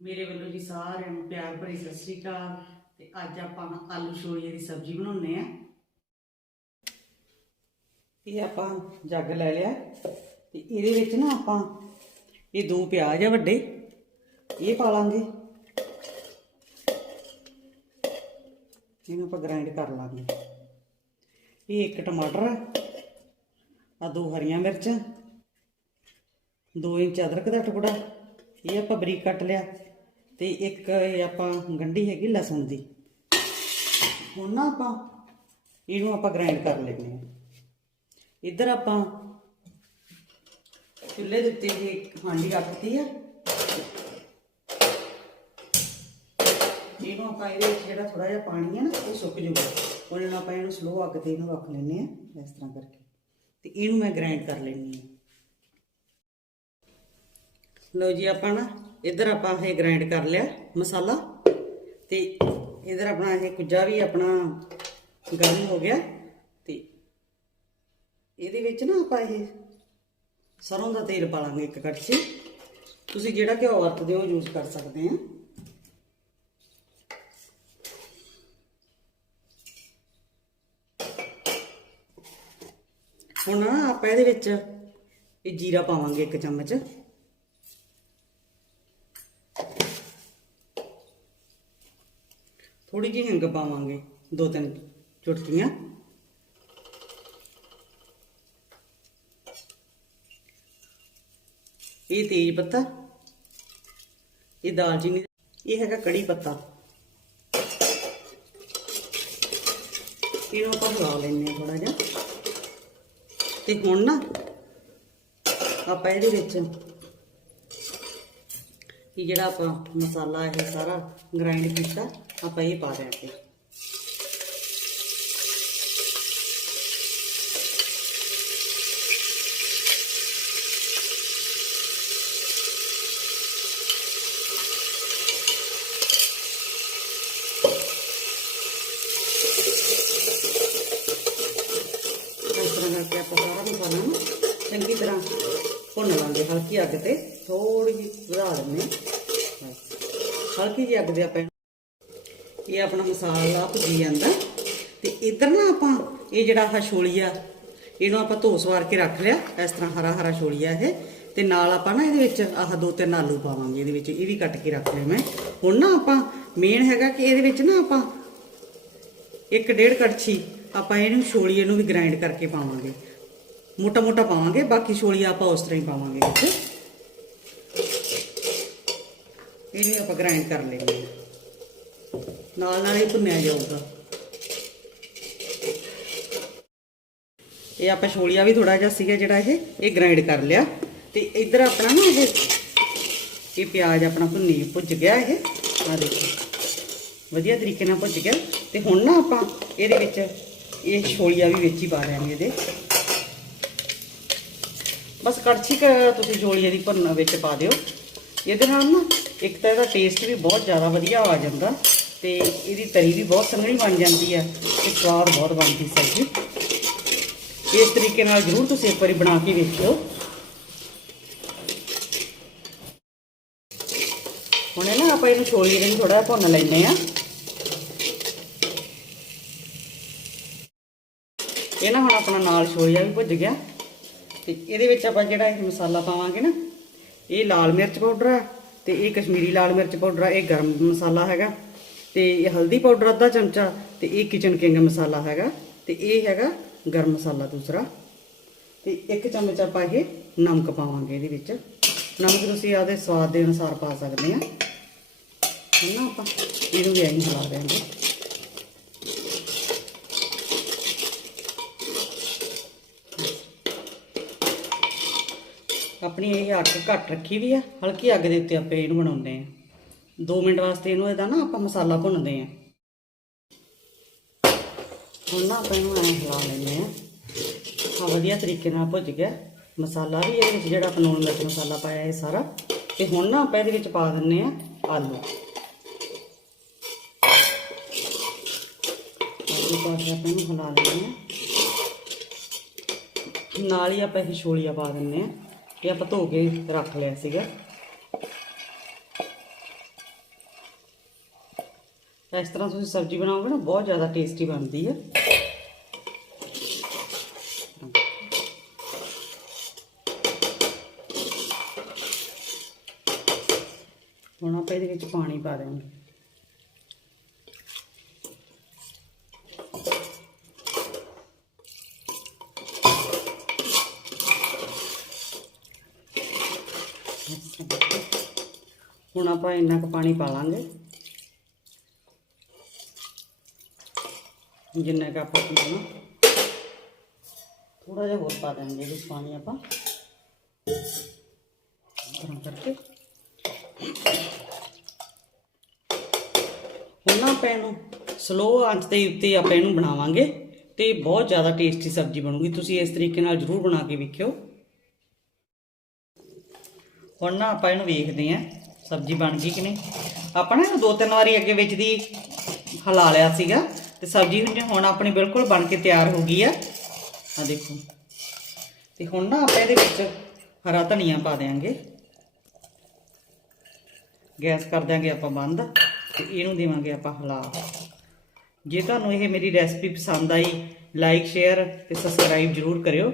ਮੇਰੇ ਵੱਲੋਂ ਜੀ ਸਾਰਿਆਂ ਨੂੰ ਪਿਆਰ ਭਰੀ ਸਤਿ ਸ੍ਰੀ ਅਕਾਲ ਤੇ ਅੱਜ ਆਪਾਂ ਆਲੂ ਛੋਲੀਏ ਦੀ ਸਬਜ਼ੀ ਬਣਾਉਣੇ ਆ ਇਹ ਆਪਾਂ ਜੱਗ ਲੈ ਲਿਆ ਤੇ ਇਹਦੇ ਵਿੱਚ ਨਾ ਆਪਾਂ ਇਹ ਦੋ ਪਿਆਜ਼ ਆ ਵੱਡੇ, ਇਹ ਪਾ ਲਾਂਗੇ। ਇਹਨੂੰ ਆਪਾਂ ਗ੍ਰਾਈਂਡ ਕਰ ਲਾਂਗੇ। ਇਹ ਇੱਕ ਟਮਾਟਰ ਆ ਆ ਦੋ ਹਰੀਆਂ ਮਿਰਚਾਂ 2 ਇੰਚ ਅਦਰਕ ਦਾ ਟੁਕੜਾ, ਇਹ ਆਪਾਂ ਬਰੀਕ ਕੱਟ ਲਿਆ। ਤੇ ਇੱਕ ਇਹ ਆਪਾਂ ਗੰਢੀ ਹੈਗੀ ਲਸਣ ਦੀ। ਹੁਣ ਨਾ ਆਪਾਂ ਇਹਨੂੰ ਆਪਾਂ ਗ੍ਰਾਈਂਡ ਕਰ ਲੈਂਦੇ ਹਾਂ। ਇੱਧਰ ਆਪਾਂ ਚੁੱਲ੍ਹੇ ਦੇ ਉੱਤੇ ਜੀ ਇੱਕ ਹਾਂਡੀ ਰੱਖਤੀ ਆ। ਇਹਨੂੰ ਆਪਾਂ ਇਹਦੇ ਵਿੱਚ ਜਿਹੜਾ ਥੋੜਾ ਜਿਹਾ ਪਾਣੀ ਹੈ ਨਾ, ਉਹ ਸੁੱਕ ਜੂਗਾ ਉਹਦੇ ਨਾਲ ਆਪਾਂ ਇਹਨੂੰ ਸਲੋ ਅੱਗ ਤੇ ਇਹਨੂੰ ਰੱਖ ਲੈਂਦੇ ਆ ਇਸ ਤਰ੍ਹਾਂ ਕਰਕੇ। ਤੇ ਇਹਨੂੰ ਮੈਂ ਗ੍ਰਾਈਂਡ ਕਰ ਲੈਂਦੀ ਹਾਂ। ਲਓ ਜੀ ਆਪਾਂ ਨਾ ਇੱਧਰ ਆਪਾਂ ਇਹ ਗ੍ਰਾਈਂਡ ਕਰ ਲਿਆ ਮਸਾਲਾ ਤੇ ਇੱਧਰ ਆਪਣਾ ਇਹ ਕੁੱਜਾ ਵੀ ਆਪਣਾ ਗਰਮ ਹੋ ਗਿਆ ਤੇ ਇਹਦੇ ਵਿੱਚ ਨਾ ਆਪਾਂ ਇਹ ਸਰੋਂ ਦਾ ਤੇਲ ਪਾ ਲਾਂਗੇ ਇੱਕ ਕੜਛੀ ਤੁਸੀਂ ਜਿਹੜਾ ਘਿਓ ਵਰਤਦੇ ਹੋ ਯੂਜ਼ ਕਰ ਸਕਦੇ ਆ। ਹੁਣ ਆਪਾਂ ਇਹਦੇ ਵਿੱਚ ਇਹ ਜੀਰਾ ਪਾਵਾਂਗੇ ਇੱਕ ਚਮਚ। ਥੋੜੀ ਜਿਹੀ ਹਿੰਗ ਪਾਵਾਂਗੇ, ਦੋ ਤਿੰਨ ਚੁਟਕੀਆਂ ਇਹ ਤੇਜ ਪੱਤਾ, ਇਹ ਦਾਲਚੀਨੀ ਇਹ ਹੈਗਾ ਕੜੀ ਪੱਤਾ। ਇਹਨੂੰ ਆਪਾਂ ਹਿਲਾ ਲੈਂਦੇ ਹਾਂ ਥੋੜਾ ਜਿਹਾ। ਤੇ ਹੁਣ ਨਾ ਆਪਾਂ ਇਹਦੇ ਵਿੱਚ ਇਹ ਜਿਹੜਾ ਆਪਾਂ ਮਸਾਲਾ ਇਹ ਸਾਰਾ ਗ੍ਰਾਈਂਡ ਕੀਤਾ ਆਪਾਂ ਇਹ ਪਾ ਦਿਆਂਗੇ ਇਸ ਤਰ੍ਹਾਂ ਕਰਕੇ ਆਪਾਂ ਸਾਰਾ ਮਸਾਲਾ ਨੂੰ ਚੰਗੀ ਤਰ੍ਹਾਂ ਭੁੰਨ ਲਾਂਗੇ ਹਲਕੀ ਅੱਗ ਤੇ ਥੋੜੀ ਜਿਹੀ ਵਧਾ ਦਿੰਦੇ ਹਲਕੀ ਜਿਹੀ ਅੱਗ ਤੇ ਆਪਾਂ ਇਹ ਆਪਣਾ ਮਸਾਲਾ ਭੁੱਜੀ ਜਾਂਦਾ। ਤੇ ਇਧਰ ਨਾ ਆਪਾਂ ਇਹ ਜਿਹੜਾ ਆਹ ਛੋਲੀਆ, ਇਹਨੂੰ ਆਪਾਂ ਧੋ ਸਵਾਰ ਕੇ ਰੱਖ ਲਿਆ, ਇਸ ਤਰ੍ਹਾਂ ਹਰਾ ਹਰਾ ਛੋਲੀਆ ਇਹ। ਤੇ ਨਾਲ ਆਪਾਂ ਨਾ ਇਹਦੇ ਵਿੱਚ ਆਹ ਦੋ ਤਿੰਨ ਆਲੂ ਪਾਵਾਂਗੇ, ਇਹਦੇ ਵਿੱਚ ਇਹ ਵੀ ਕੱਟ ਕੇ ਰੱਖ ਲਿਆ ਮੈਂ। ਹੁਣ ਨਾ ਆਪਾਂ ਮੇਨ ਹੈਗਾ ਕਿ ਇਹਦੇ ਵਿੱਚ ਨਾ ਆਪਾਂ ਇੱਕ ਡੇਢ ਕੜਛੀ ਆਪਾਂ ਇਹਨੂੰ ਛੋਲੀਏ ਨੂੰ ਵੀ ਗ੍ਰਾਈਂਡ ਕਰਕੇ ਪਾਵਾਂਗੇ। ਮੋਟਾ ਮੋਟਾ ਪਾਵਾਂਗੇ, ਬਾਕੀ ਛੋਲੀਆਂ ਆਪਾਂ ਉਸ ਤਰ੍ਹਾਂ ਹੀ ਪਾਵਾਂਗੇ ਵਿੱਚ ਇਹਨੂੰ ਆਪਾਂ ਗ੍ਰਾਈਂਡ ਕਰ ਲੈਂਦੇ ਹਾਂ। ਨਾਲ ਨਾਲ ਹੀ ਭੁੰਨਿਆ ਜਾਊਗਾ। ਇਹ ਆਪਾਂ ਛੋਲੀਆਂ ਵੀ ਥੋੜਾ ਜਿਹਾ ਸੀਗਾ ਜਿਹੜਾ ਇਹ ਇਹ ਗ੍ਰਾਈਂਡ ਕਰ ਲਿਆ। ਤੇ ਇੱਧਰ ਆਪਣਾ ਨਾ ਇਹ ਇਹ ਪਿਆਜ਼ ਆਪਣਾ ਭੁੰਨੀ ਭੁੱਜ ਗਿਆ ਇਹ। ਆ ਦੇਖੋ, ਵਧੀਆ ਤਰੀਕੇ ਨਾਲ ਭੁੱਜ ਗਿਆ। ਤੇ ਹੁਣ ਨਾ ਆਪਾਂ ਇਹਦੇ ਵਿੱਚ ਇਹ ਛੋਲੀਆਂ ਵੀ ਵਿੱਚ ਹੀ ਪਾ ਦਿਆਂਗੇ ਇਹਦੇ। ਬਸ ਕੜਛੀ ਕੁ ਤੁਸੀਂ ਛੋਲੀਏ ਦੀ ਭੁੰਨ ਵਿੱਚ ਪਾ ਦਿਓ। ਇਹਦੇ ਨਾਲ ਨਾ ਇੱਕ ਤਾਂ ਇਹਦਾ ਟੇਸਟ ਵੀ ਬਹੁਤ ਜ਼ਿਆਦਾ ਵਧੀਆ ਆ ਜਾਂਦਾ ਤੇ ਇਹਦੀ ਤਰੀ ਵੀ ਬਹੁਤ ਸੰਘਣੀ ਬਣ ਜਾਂਦੀ ਹੈ ਤੇ ਸਵਾਦ ਬਹੁਤ ਬਣਦੀ ਸਬਜ਼ੀ ਇਸ ਤਰੀਕੇ ਨਾਲ ਜ਼ਰੂਰ ਤੁਸੀਂ ਇੱਕ ਵਾਰੀ ਬਣਾ ਕੇ ਵੇਖਿਓ ਹੁਣ ਇਹ ਨਾ ਆਪਾਂ ਇਹਨੂੰ ਛੋਲੀਏ ਨੂੰ ਥੋੜਾ ਭੁੰਨ ਲੈਂਦੇ ਆ ਇਹ ਨਾ ਹੁਣ ਆਪਣਾ ਨਾਲ ਛੋਲੀਆ ਵੀ ਭੁੱਜ ਗਿਆ। ਤੇ ਇਹਦੇ ਵਿੱਚ ਆਪਾਂ ਜਿਹੜਾ ਇਹ ਮਸਾਲਾ ਪਾਵਾਂਗੇ ਨਾ, ਇਹ ਲਾਲ ਮਿਰਚ ਪਾਊਡਰ ਆ ਤੇ ਇਹ ਕਸ਼ਮੀਰੀ ਲਾਲ ਮਿਰਚ ਪਾਊਡਰ ਆ, ਇਹ ਗਰਮ ਮਸਾਲਾ ਹੈਗਾ ਤੇ ਇਹ ਹਲਦੀ ਪਾਊਡਰ ਅੱਧਾ ਚਮਚਾ ਤੇ ਇਹ ਕਿਚਨ ਕਿੰਗ ਮਸਾਲਾ ਹੈਗਾ ਤੇ ਇਹ ਹੈਗਾ ਗਰਮ ਮਸਾਲਾ ਦੂਸਰਾ ਤੇ ਇੱਕ ਚਮਚ ਆਪਾਂ ਇਹ ਨਮਕ ਪਾਵਾਂਗੇ ਇਹਦੇ ਵਿੱਚ। ਨਮਕ ਤੁਸੀਂ ਆਪਦੇ ਸਵਾਦ ਦੇ ਅਨੁਸਾਰ ਪਾ ਸਕਦੇ ਆ। ਹੁਣ ਨਾ ਆਪਾਂ? ਇਹਨੂੰ ਵੀ ਐਂ ਹੀ ਹਿਲਾ ਦਿਆਂਗੇ ਆਪਣੀ ਇਹ ਅੱਗ ਘੱਟ ਰੱਖੀ ਵੀ ਆ, ਹਲਕੀ ਅੱਗ ਦੇ ਉੱਤੇ ਆਪਾਂ ਇਹਨੂੰ ਬਣਾਉਂਦੇ ਆ। 2 ਮਿੰਟ ਵਾਸਤੇ ਇਹਨੂੰ ਇਹਦਾ ਨਾ ਆਪਾਂ ਮਸਾਲਾ ਭੁੰਨਦੇ ਆ। ਹੁਣ ਨਾ ਆਪਾਂ ਇਹਨੂੰ ਐਂ ਹਿਲਾ ਲੈਂਦੇ ਆ। ਆ ਵਧੀਆ ਤਰੀਕੇ ਨਾਲ ਭੁੱਜ ਗਿਆ। ਮਸਾਲਾ ਵੀ ਇਹਦੇ ਵਿੱਚ ਜਿਹੜਾ ਆਪਾਂ ਲੂਣ ਮਿਰਚ ਮਸਾਲਾ ਪਾਇਆ ਇਹ ਸਾਰਾ, ਤੇ ਹੁਣ ਨਾ ਆਪਾਂ ਇਹਦੇ ਵਿੱਚ ਪਾ ਦਿੰਨੇ ਆ ਆਲੂ। ਆਲੂ ਪਾ ਕੇ ਆਪਾਂ ਇਹਨੂੰ ਹਿਲਾ ਲੈਂਦੇ ਆ। ਨਾਲ ਹੀ ਆਪਾਂ ਇਹ ਛੋਲੀਆਂ ਪਾ ਦਿੰਨੇ ਆ। ਇਹ ਆਪਾਂ ਧੋ ਕੇ ਰੱਖ ਲਿਆ ਸੀਗਾ। ਇਸ ਤਰ੍ਹਾਂ ਤੁਸੀਂ ਸਬਜ਼ੀ ਬਣਾਓਗੇ ਨਾ, ਬਹੁਤ ਜ਼ਿਆਦਾ ਟੇਸਟੀ ਬਣਦੀ ਹੈ। ਹੁਣ ਆਪਾਂ ਇਹਦੇ ਵਿੱਚ ਪਾਣੀ ਪਾ ਦੇਵਾਂਗੇ। ਹੁਣ ਆਪਾਂ ਇੰਨਾ ਕੁ ਪਾਣੀ ਪਾ ਲਾਂਗੇ। ਜਿੰਨਾ ਕੁ ਆਪਾਂ ਪੀਣਾ। ਥੋੜਾ ਜਿਹਾ ਹੋਰ ਪਾ ਦਾਂਗੇ ਇਹਦੇ ਵਿੱਚ ਪਾਣੀ ਆਪਾਂ। ਗਰਮ ਕਰਕੇ। ਹੁਣ ਨਾ ਆਪਾਂ ਇਹਨੂੰ ਸਲੋ ਆਂਚ ਤੇ ਉੱਤੇ ਆਪਾਂ ਇਹਨੂੰ ਬਣਾਵਾਂਗੇ ਤੇ ਬਹੁਤ ਜ਼ਿਆਦਾ ਟੇਸਟੀ ਸਬਜ਼ੀ ਬਣੂਗੀ। ਤੁਸੀਂ ਇਸ ਤਰੀਕੇ ਨਾਲ ਜ਼ਰੂਰ ਬਣਾ ਕੇ ਵੇਖਿਓ। ਹੁਣ ਨਾ ਆਪਾਂ ਇਹਨੂੰ ਵੇਖਦੇ ਆਂ ਸਬਜ਼ੀ ਬਣ ਗਈ ਕਿ ਨਹੀਂ। ਆਪਾਂ ਨਾ ਇਹਨੂੰ ਦੋ ਤਿੰਨ ਵਾਰੀ ਅੱਗੇ ਵਿੱਚ ਦੀ ਹਿਲਾ ਲਿਆ ਸੀਗਾ, ਤੇ ਸਬਜ਼ੀ ਹੁਣ ਆਪਣੀ ਬਿਲਕੁਲ ਬਣ ਕੇ ਤਿਆਰ ਹੋ ਗਈ ਆ। ਆ ਦੇਖੋ, ਤੇ ਹੁਣ ਨਾ ਆਪਾਂ ਇਹਦੇ ਵਿੱਚ ਹਰਾ ਧਨੀਆ ਪਾ ਦੇਾਂਗੇ ਗੈਸ ਕਰ ਦਿਆਂਗੇ ਆਪਾਂ ਬੰਦ, ਤੇ ਇਹਨੂੰ ਦੇਵਾਂਗੇ ਆਪਾਂ ਹਲਾ ਜੇ ਤੁਹਾਨੂੰ ਇਹ ਮੇਰੀ ਰੈਸਪੀ ਪਸੰਦ ਆਈ, ਲਾਈਕ, ਸ਼ੇਅਰ ਤੇ ਸਬਸਕ੍ਰਾਈਬ ਜਰੂਰ ਕਰਿਓ।